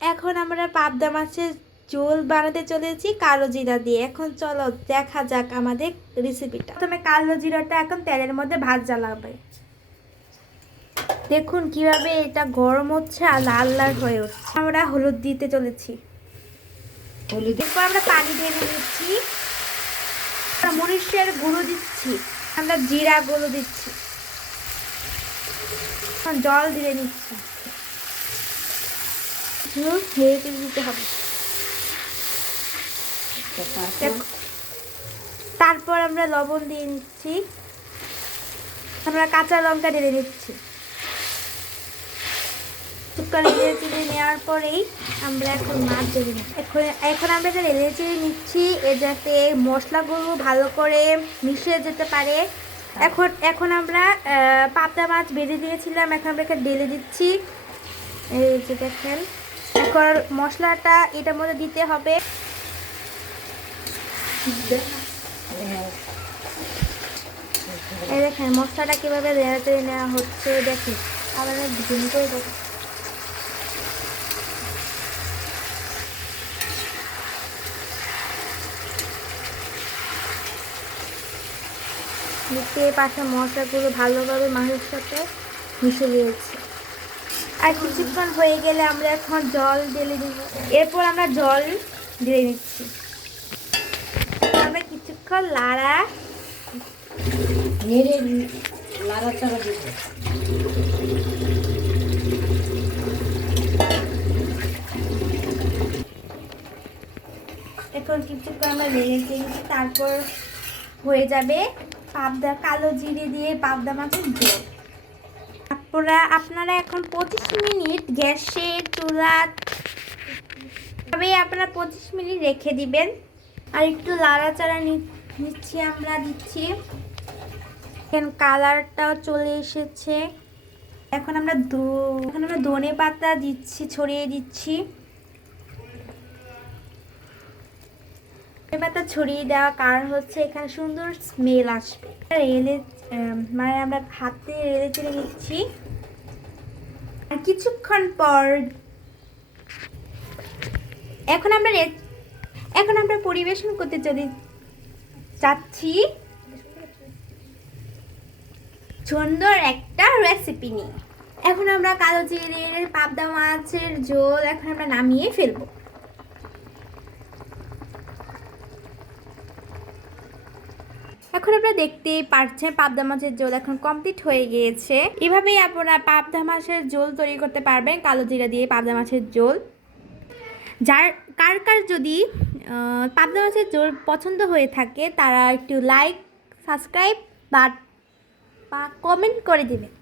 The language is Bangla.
এখন আমরা পাবদা মাছের ঝোল বানাতে চলেছি কালো জিরা দিয়ে। এখন চলো দেখা যাক আমাদের রেসিপিটা। প্রথমে কালো জিরাটা এখন তেলের মধ্যে ভাজা লাগবে। দেখুন কিভাবে এটা গরম হচ্ছে আর লাল লাল হয়ে উঠছে। আমরা হলুদ দিতে চলেছি। এরপর আমরা পানি দিয়ে দিচ্ছি, মরিচের গুঁড়ো দিচ্ছি, আমরা জিরা গুঁড়ো দিচ্ছি, জল দিয়ে নিচ্ছি, দিতে হবে। তারপর আমরা লবণ দিয়ে নিচ্ছি, আমরা কাঁচা লঙ্কা ঢেলে নিচ্ছি। চিড়ে নেওয়ার পরেই আমরা এখন মাছ ঢেলে নিচ্ছি। এখন আমরা এটা ঢেলে চিড়ে নিচ্ছি যাতে মশলাগুলো ভালো করে মিশে যেতে পারে। এখন আমরা পাবদা মাছ বেঁধে দিয়েছিলাম, এখন আমরা এখানে ঢেলে দিচ্ছি। এই যে দেখেন, এখন মশলাটা এটার মধ্যে দিতে হবে। এই দেখেন মশলাটা কিভাবে লেয়ারে নেওয়া হচ্ছে, দেখেন আবার ভিন করে দেবো। দেখতে পাশে মশলাগুলো ভালোভাবে মাছের সাথে মিশে গিয়েছে। আর কিছুক্ষণ হয়ে গেলে আমরা এখন জল ঢেলে দিব। এরপর আমরা জল দিয়ে নিচ্ছি। আমরা কিছুক্ষণ নাড়াচাড়া দিব। এখন কিছুক্ষণ আমরা নেড়ে চেড়ে তারপর হয়ে যাবে পাবদা কালো জিরে দিয়ে পাবদা মাছের ঝোল। আপনারা এখন 25 মিনিট গ্যাসের চুলা আপনারা 25 মিনিট রেখে দিবেন। আর একটু নাড়াচাড়া নিচ্ছি, আমরা দিচ্ছি। এখন কালারটাও চলে এসেছে। এখন আমরা ধনে পাতা দিচ্ছি, ছড়িয়ে দিচ্ছি। ধনে পাতা ছড়িয়ে দেওয়ার কারণ হচ্ছে এখানে সুন্দর স্মেল আসবে। মানে আমরা হাতে রেলে চেড়ে নিচ্ছি। আর কিছুক্ষণ পর এখন আমরা পরিবেশন করতে চাচ্ছি সুন্দর একটা রেসিপি নিয়ে। এখন আমরা কালো জিরের পাবদা মাছের ঝোল এখন আমরা নামিয়ে ফেলবো। এখন আপনারা দেখতেই পাচ্ছেন পাবদা মাছের ঝোল এখন কমপ্লিট হয়ে গিয়েছে। এভাবেই আপনারা পাবদা মাছের ঝোল তৈরি করতে পারবেন, কালো জিরা দিয়ে পাবদা মাছের ঝোল। কার যদি পাবদা মাছের ঝোল পছন্দ হয়ে থাকে তারা একটু লাইক, সাবস্ক্রাইব বা কমেন্ট করে দেবেন।